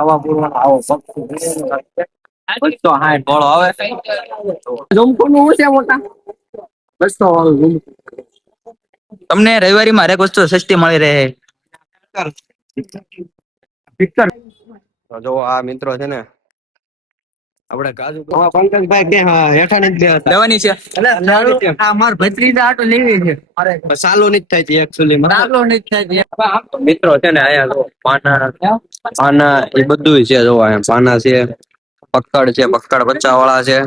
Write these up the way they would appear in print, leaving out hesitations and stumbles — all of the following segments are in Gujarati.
હવા પૂરવાનો આવો બસો 60 બોળો આવે જમકુ નું છે મોટા 200 તમને રવિવારી માં હરેક વસ્તુ સસ્તી મળી રહે. જો આ મિત્રો છે ને આપડે કાજુ પંકજભાઈ કે હેઠા નથી લેવાની છે. માર ભત્રીજા આટો લેવી છે સાલો નથી થાય એકચુઅલી સાલો નથી થાય મિત્રો છે ને આયા પાના એ બધું છે જો પાના છે પક્કડ છે પક્કડ બચ્ચા વાળા છે.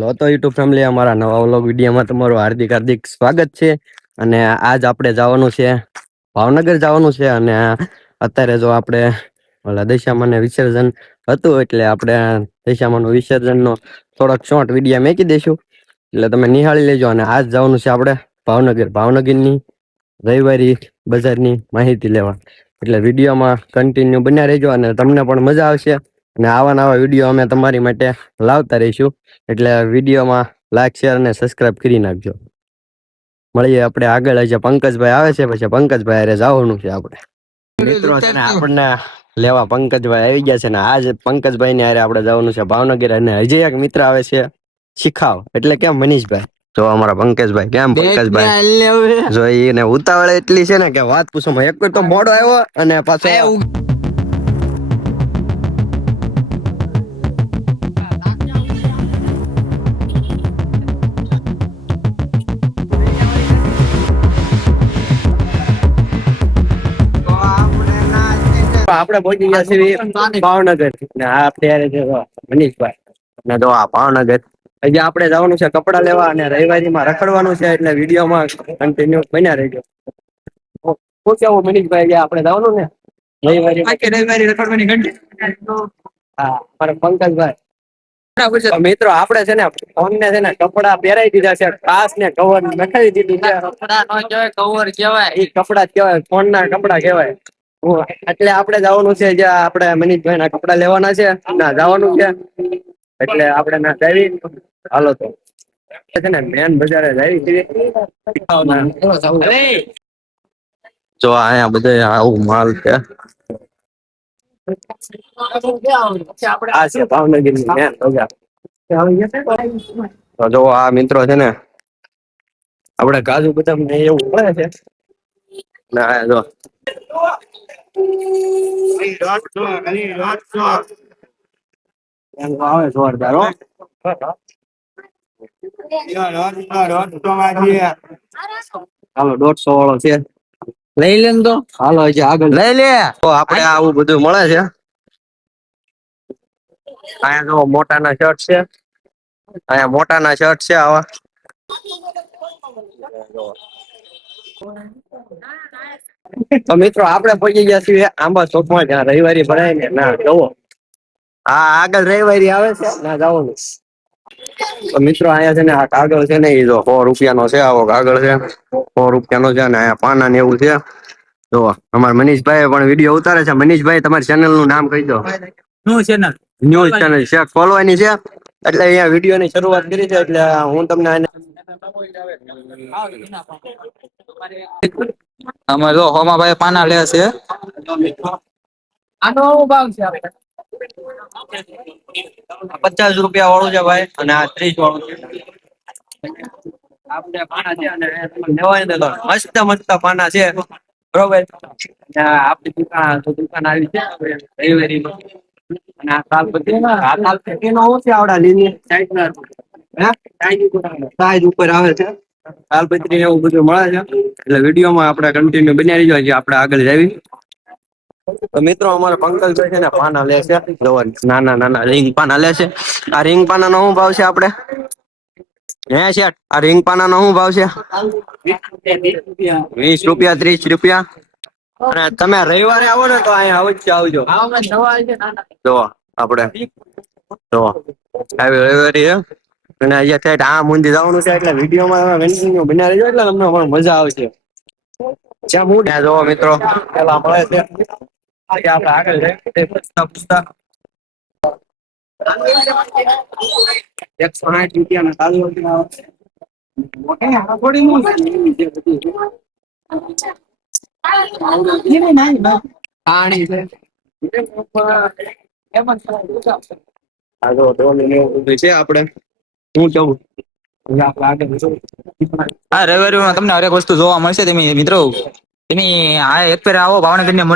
લો તો યુટ્યુબ ફેમિલી અમારા નવા વ્લોગ વિડીયોમાં તમારું હાર્દિક હાર્દિક સ્વાગત છે. અને આજ આપણે જવાનું છે ભાવનગર જવાનું છે. અને અત્યારે જો આપણે દશામાને વિસર્જન હતું એટલે આપણે દશામાનું વિસર્જન નો થોડોક શોર્ટ વિડીયો મેકી દઈશું એટલે તમે નિહાળી લેજો. અને આજ જવાનું છે આપણે ભાવનગરની રવિવારી બજારની માહિતી લેવા એટલે વિડીયોમાં કન્ટિન્યુ બન્યા રહેજો અને તમને પણ મજા આવશે. અને આવા નવા વિડીયો અમે તમારી માટે લાવતા રહીશું એટલે વિડીયોમાં લાઈક શેર અને સબસ્ક્રાઇબ કરી નાખજો. મળીએ આપણે આગળ જે પંકજભાઈ આવે છે પછી પંકજભાઈ અરે જવાનું છે આપણે મિત્રો છે ને આપણને લેવા પંકજભાઈ આવી ગયા છે ને આજ પંકજભાઈ ને અરે આપણે જવાનું છે ભાવનગર. અને હજી એક મિત્ર આવે છે શીખાવ એટલે કેમ મનીષભાઈ જો અમારા પંકજભાઈ કેમ પંકજભાઈ જો એને ઉતાવળ એટલી છે ને કે વાત પૂછો એક તો મોડો આવ્યો અને પાછો આપણે પહોંચી ગયા છીએ ભાવનગર ને આ અત્યારે છે મનીષભાઈ ને જો આ ભાવનગર હજી આપણે જવાનું છે કપડા લેવા અને રવિવારી માં રખડવાનું છે એટલે વિડીયોમાં કન્ટિન્યુ બન્યા રહેજો. શું કેવું મનીષભાઈ આપણે જવાનું ને રવિવારી રખડવાની ઘંટી હા મારા પંકજભાઈ મિત્રો આપણે છે ને ફોન ને છે ને કપડા પહેરાઈ દીધા છે ખાસ ને કવર નખાવી દીધું છે. કપડા નો કહેવાય કવર કહેવાય એ કપડા કહેવાય ફોન ના કપડા કહેવાય. એટલે આપણે જવાનું છે જ્યાં આપણે મનીષભાઈ ના કપડા લેવાના છે ના જવાનું છે એટલે આપણે ના જાવી હાલો તો છે ને મેન બજારે જાવી છીએ. જો અહીંયા બધે આવું માલ છે આ છે ભાવનગર ની મેન બજાર. જો આ મિત્રો છે ને આપણે કાજુ બદામ ને એવું મળે છે ના જો આવે જોરદાર હો હાલો 150 વાળો છે લઈ લે તો હાલો હજી આગળ લઈ લે તો આપણે આવું બધું મળે છે. અહીંયા જો મોટાના શર્ટ છે અહીંયા મોટાના શર્ટ છે આવા તો મિત્રો આપણે પહોંચી ગયા છીએ આંબા ચોકમાં જ્યાં રવિવારી ભરાય ને ના જવો હા આગળ રવિવારી આવે છે ના જવાનું. તો મિત્રો અહીંયા છે ને આ કાગળ છે ને એ જો 100 રૂપિયાનો છે આવો કાગળ છે 100 રૂપિયાનો છે ને અહીંયા પાના ને એવું છે. જો અમારા મનીષભાઈ પણ વિડીયો ઉતારે છે. મનીષભાઈ તમારી ચેનલ નું નામ કહી દો. ન્યૂઝ ચેનલ છે ખોલવાની છે એટલે અહીંયા વિડીયો ની શરૂઆત કરી છે એટલે હું તમને અમે જો હોમાભાઈ પાના લે છે. આનો ભાવ છે 50 રૂપિયા વાળું છે ભાઈ અને આ 30 વાળું છે. આપણે પાના છે અને લેવાય તો મસ્ત મસ્ત પાના છે બરોબર. આપણી દુકાન આવી છે રવિવારી અને આ તાલપત્રી નો શું છે આવડા લીલી સાઈઝ ઉપર આવે છે તાલપત્રી એવું બધું મળે છે એટલે વિડીયોમાં આપણે કન્ટિન્યુ બન્યા રહીજો આપણે આગળ જાવી. તો મિત્રો અમારા પંકજભાઈ છે ને પાના લે છે નાના નાના રીંગ પાના લે છે. આ રીંગ પાના નો શું ભાવ છે આપણે હે શેઠ આ રીંગ પાના નો શું ભાવ છે 20 રૂપિયા 30 રૂપિયા. અને તમે રવિવારે આવો ને તો અહીંયા અવશ્ય આવજો. જો આપણે જો આવી રવિવારી અને અહીંયા સાઈડ આ મંદિર જવાનું છે એટલે વિડીયોમાં કન્ટિન્યુ બના રહેજો એટલે તમને પણ મજા આવશે. જ્યાં હું ત્યાં જોવો મિત્રો પેલા મળે છે આજે આપણે આગળ જઈએ પૂછતા 160 રૂપિયા ચાલુ પાણી છે આ જો ડોલી ને એવું બધું છે આપણે હું કેવું આપણે આગળ આ રવિવારીમાં તમને હરેક વસ્તુ જોવા મળશે. તમે મિત્રો તમે આ એક ફેર આવો ભાવનગરની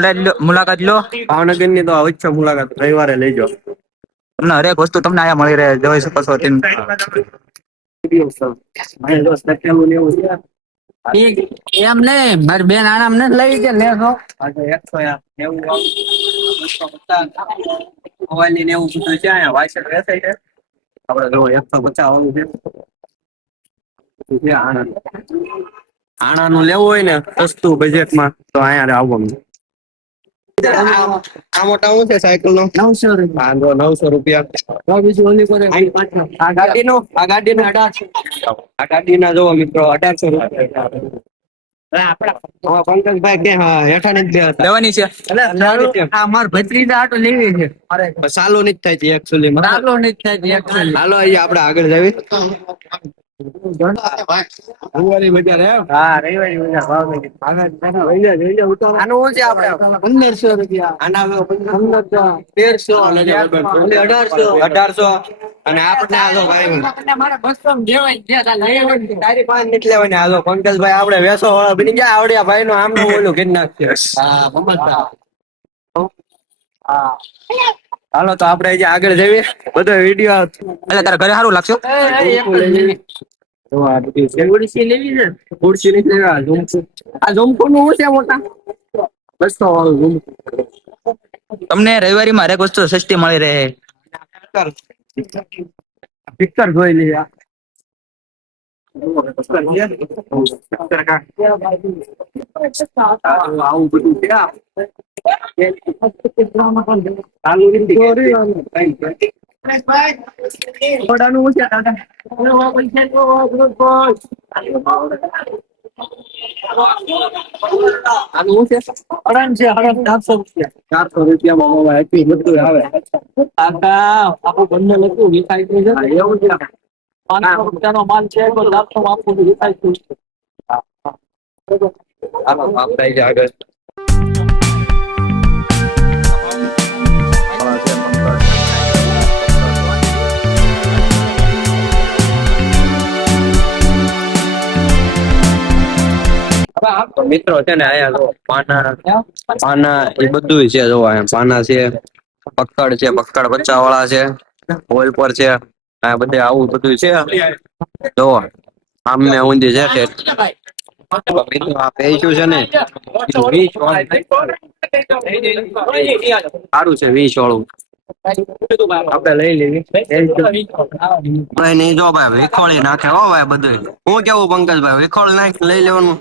મુલાકાત લો. ભાવનગર ની તો અવશ્ય મુલાકાત રવિવારે લેજો. તમને હરેક વસ્તુ તમને અહીંયા મળી રહે, જોઈ શકો છો તેમ. એમ નહીં મારી બેન આરામ નથી લઈ છે લેશો 150 ને એવું બધું છે અહીંયા વાયસર વેચાય છે. આપણે જો 150 વાળું છે આણાનું લેવું હોય ને સસ્તું બજેટમાં તો અહીંયા આવવાનું. આ મોટા શું છે સાયકલ નો 900 રૂપિયા. આ ગાડીનું 1800. આ ગાડીના જોવો મિત્રો 1800 રૂપિયા. પંકજભાઈ કે હેઠા નથી દેતા. લેવાની છે. માર ભત્રીજા આટો લેવી છે. સાલો નથી થાય છે એકચ્યુઅલી સાલો નથી થાય છે એકચ્યુઅલી. હાલો અહીંયા આપણે આગળ જઈએ. રવિવારી બજાર હા રવિવારી બજાર ભાવનગર. આનું શું છે આપણે 1500 રૂપિયા. આના 1500 1300 1800 અને આપણે આ જો ભાઈ મારા 200 દેવાય તારી પાસે નથી લેવાની. આ જો પંકજભાઈ આપણે વેસો વાળા બની ગયા આવડ્યા ભાઈ નું આમ નું ઓલું કરી નાખશે. હા મમતા હા હાલો તો આપણે જે આગળ જઈએ બધો વિડીયો એટલે તારા ઘરે સારું લાગશે. તમને રવિવારીમાં હરેક વસ્તુ સસ્તી મળી રહે. પિક્ચર જોઈ લઈએ. આવું બધું રૂપિયાનો માલ છે તો 400 આપવું વિકાય છે. આગળ મિત્રો છે ને અહીંયા જો પાના એ બધું છે. જો પાના છે, પક્કડ છે, પક્કડ બચ્ચા વાળા છે, હોલ પર છે. આ બધે આવું બધું છે. જો આમ મેં ઊંધી છે આ પૈસું છે ને 20 સારું છે 20 વાળું આપડે લઈ લેવી. નહીં જો ભાઈ વિખોળી નાખે હો ભાઈ બધું. હું કેવું પંકજભાઈ વિખોળ નાખ લઈ લેવાનું.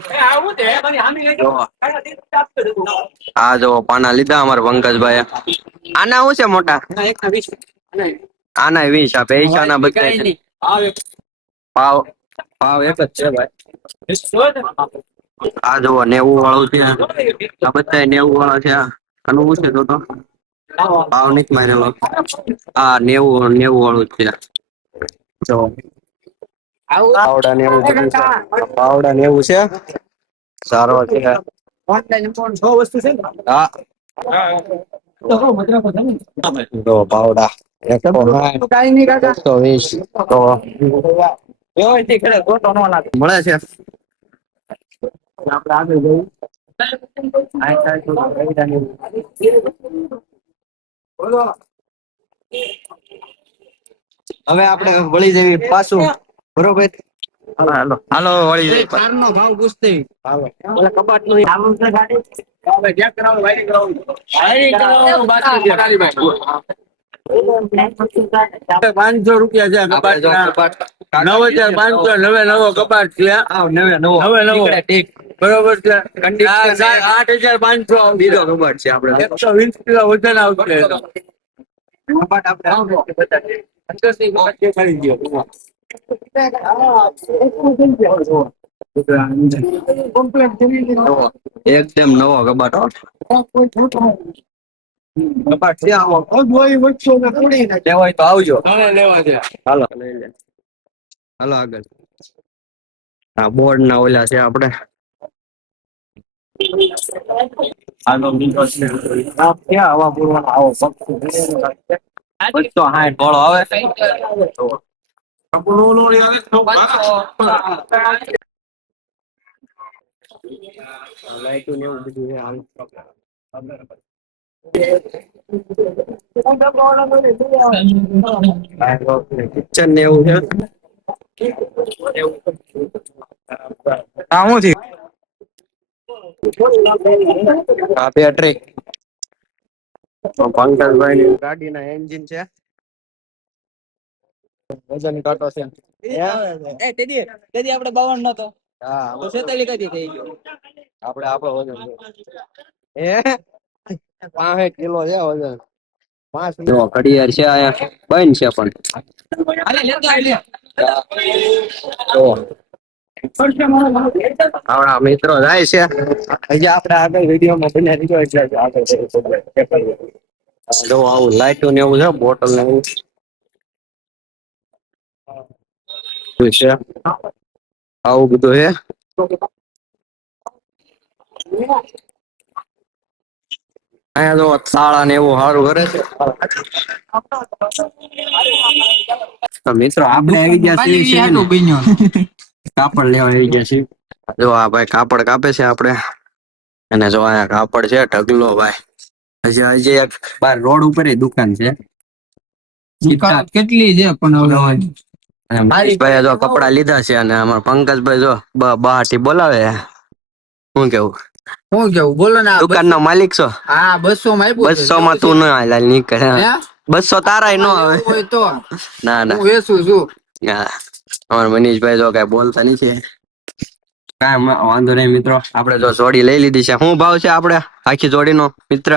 આ જો પાના લીધા અમારે પંકજભાઈ. આના શું છે મોટા? આના 20 આ પૈસા ના બધા ભાવ ભાવ એક જ છે ભાઈ. આ જો 90 વાળું છે. આ બધા 90 વાળા છે. આનું શું છે તો ભાવ નથી મારેલો. આ 90 વાળું છે. જો પાવડા 90 બધું છે. પાવડા 90 છે. સારો છે. હા તો પાવડા 120 તો મળે છે. આપણે આગળ જઈએ. હવે આપણે વળી જઈએ પાછું બરોબર. હાલો વળી જાય. ચાર નો ભાવ પૂછતે કબાટ નો 500 રૂપિયા છે કબાટ. 9500 નવે નવો કબાટ છે. નવે નવો બરોબર છે. 8500 બીજો કબાટ છે. આપડે 120 કિલો વજન આવશે કબાટ. આપણે એકદમ નવો કબાટ હો. કબાટ છે આવો. લેવાય તો આવજો. હાલો લઈ લે. હાલો આગળ. આ બોર્ડ ના ઓલા છે આપણે. હાલો મિત્રો છે. ક્યાં હવા પૂરવાનો આવો પક્ષી 260 બોળો આવે. લાઈટું ને એવું બધું છે હાલ. કિચન ને એવું છે. હા હું થયું? આ બેટરી પંકજભાઈ ની ગાડી ના એન્જિન છે. વજન કાંટો છે. તેદી આપણે 52 નતો. હા તો 47 કદી થઈ ગયો. આપણે આપણો વજન એ 65 કિલો છે વજન. 5 કિલો ઘડિયાળ છે આયા બંધ છે પણ. અરે લેતો આવ લે. આપણા મિત્રો જાય છે. હજી આપણે આગળ વિડીયોમાં બન્યા રહીજો એટલે આગળ જો આવું લાઈટું ને એવું છે બોટલ ને એવું છે. આવું બધું હે. અહીંયા જો તાળા ને એવું સારું કરે છે. તો મિત્રો આપણે આવી ગયા છીએ છે ને કાપડ લેવા આવી ગયા છીએ. જો આ ભાઈ કાપડ કાપે છે આપણે. અને જો અહીંયા કાપડ છે ઢગલો ભાઈ. હજી એક બાર રોડ ઉપર દુકાન છે. કેટલી છે પણ મહેશભાઈ જો કપડા લીધા છે અને અમારા પંકજભાઈ જો બહારથી બોલાવે. શું કેવું? હું કેવું બોલો ને. દુકાન નો માલિક છો? હા 200 માં આપ્યો. 200 માં તું ન હાલ નીકળે. 200 તારાય નો આવે. હોય તો ના ના હું વેચું છું. હા અમારા મનીષભાઈ જો કઈ બોલતા નથી. કાંઈ વાંધો નહીં મિત્રો. આપણે જો જોડી લઈ લીધી છે. શું ભાવ છે આપણે આખી જોડીનો મિત્ર?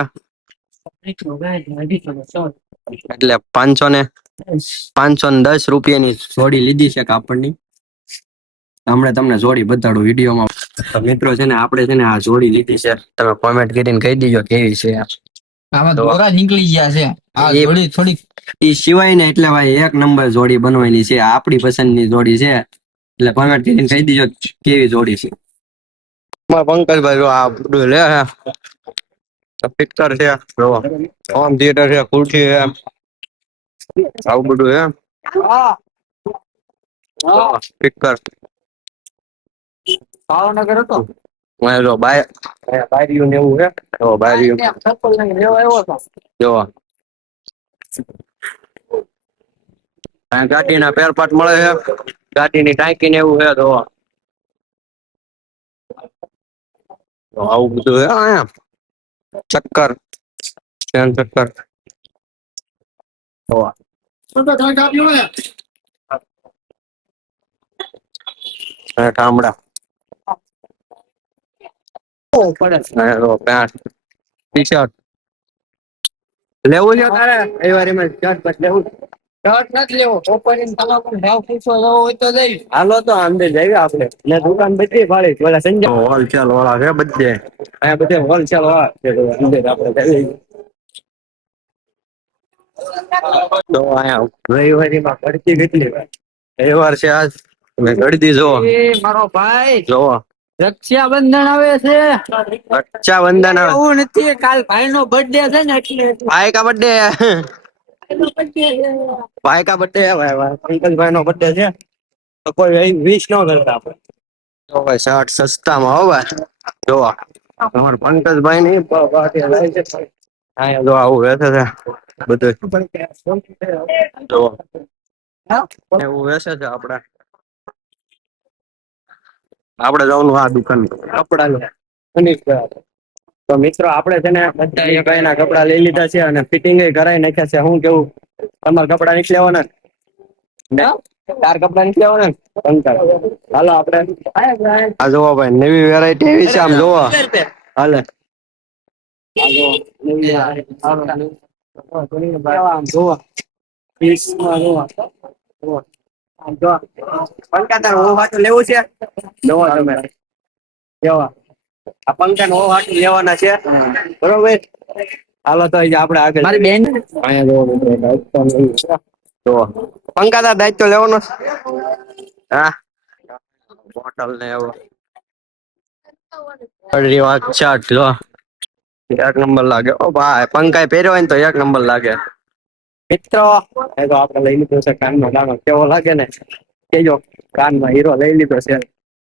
એટલે 510 રૂપિયાની જોડી લીધી છે કાપડની. હમણાં તમને જોડી બતાડું વિડીયોમાં. તો મિત્રો છે ને આપણે છે ને આ જોડી લીધી છે. તમે કોમેન્ટ કરીને કહી દીજો કેવી છે. આમાં દોરા નીકળી ગયા છે. આ જોડી થોડી ઈ સિવાય ને એટલે ભાઈ એક નંબર જોડી બનવાની છે. આપણી પસંદની જોડી છે. એટલે કોમેન્ટ કરીને કહી દીજો કેવી જોડી છે. પંકજભાઈ જો આ બધું લે પિક્ચર છે. હોમ થિયેટર છે. ખુરશી છે. આવું બધું છે. સ્પીકર ભાવનગર હતો. બારીઓ ને એવું છે. જો બારીઓ જો ગાડીના પેરપાટ મળે છે. ગાડીની ટાંકી ને એવું છે. તો આવું બધું છે અહીંયા. ચક્કર ચક્કર ટામડા ટી શર્ટ લેવું છે તારે? રવિવારીમાં શર્ટ બસ લેવું. શર્ટ નથી લેવો. ઓપનિંગ તમારો ભાવ પૂછો હોય તો લઈ. હાલો તો અંદર જઈએ આપણે. ને દુકાન બધી ભાડે ઓલા સંજય હોલસેલ વાળા છે બધે. અહીંયા બધે હોલસેલ વાળા છે. અંદર આપણે જઈએ. તો અહીંયા રવિવારીમાં પડતી કેટલી રવિવાર છે આજ. તમે ગળદી જો મારો ભાઈ જોવો. રક્ષાબંધન આવે છે. રક્ષાબંધન એવું નથી. કાલ ભાઈ નો બર્થડે છે ને એટલે ભાઈ કા બર્થડે ભાઈ કા બર્થડે ભાઈ પંકજભાઈ નો બર્થડે છે. તો કોઈ વિશ ન કરતા આપણે. તો ભાઈ શર્ટ સસ્તામાં હો ભાઈ. જોવા તમારે પંકજભાઈ ની અહીંયા જો આવું વેચે છે બધું. જો એવું વેચે છે આપણે જવાનું આ દુકાન કપડા મનીષભાઈ. તો મિત્રો આપણે છે ને બધા એક ભાઈના કપડા લઈ લીધા છે અને ફિટિંગ કરાવી નાખ્યા છે. શું કેવું તમારા કપડા નીકળી આવવાના ને? ચાર કપડા નીકળી આવવાના. હાલો આપણે આ જોવો ભાઈ નવી વેરાયટી એવી છે. આમ જોવો હાલે આમ જોવો પીસમાં જોવો જો પંકા તાર ઓ વાટું લેવું છે નવો તમે કેવા આ પંકા નો વાટું લેવાના છે બરોબર હાલો તો આપણે આગળ મારી બેન અહીંયા જો પંકા તાર દાયિત્વ લેવાનો છે? હા બોટલ ને એવો અરે વાત ચાટ જો એક નંબર લાગે ઓ ભાઈ પંકાય પહેર્યો હોય ને તો એક નંબર લાગે મિત્રો એ તો આપણે લઈ લીધો છે કાનમાં દાણો કેવો લાગે ને કેજો કાનમાં હીરો લઈ લીધો છે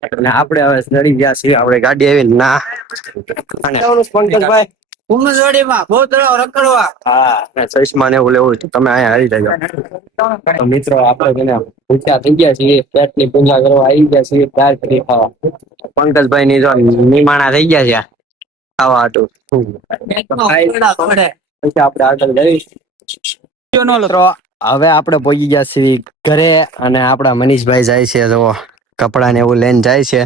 અને આપણે હવે ચડી ગયા છીએ આપણે ગાડી આવી ના અને પંકજભાઈ બહુ તળાવ રખડવા. હા અને ચશ્મા ને એવું લેવું હોય તો તમે અહીંયા આવી જજો તો મિત્રો આપણે તેને ભૂખ્યા થઈ ગયા છીએ પેટની પૂજા કરવા આવી ગયા છીએ દાળ કરી ખાવા પંકજભાઈ ની જો નિમાણા થઈ ગયા છે ખાવા હાટું પછી આપણે આગળ જઈ હવે આપણે પહોંચી ગયા છીએ ઘરે અને આપણા મનીષભાઈ જાય છે જો કપડા ને એવું લઈને જાય છે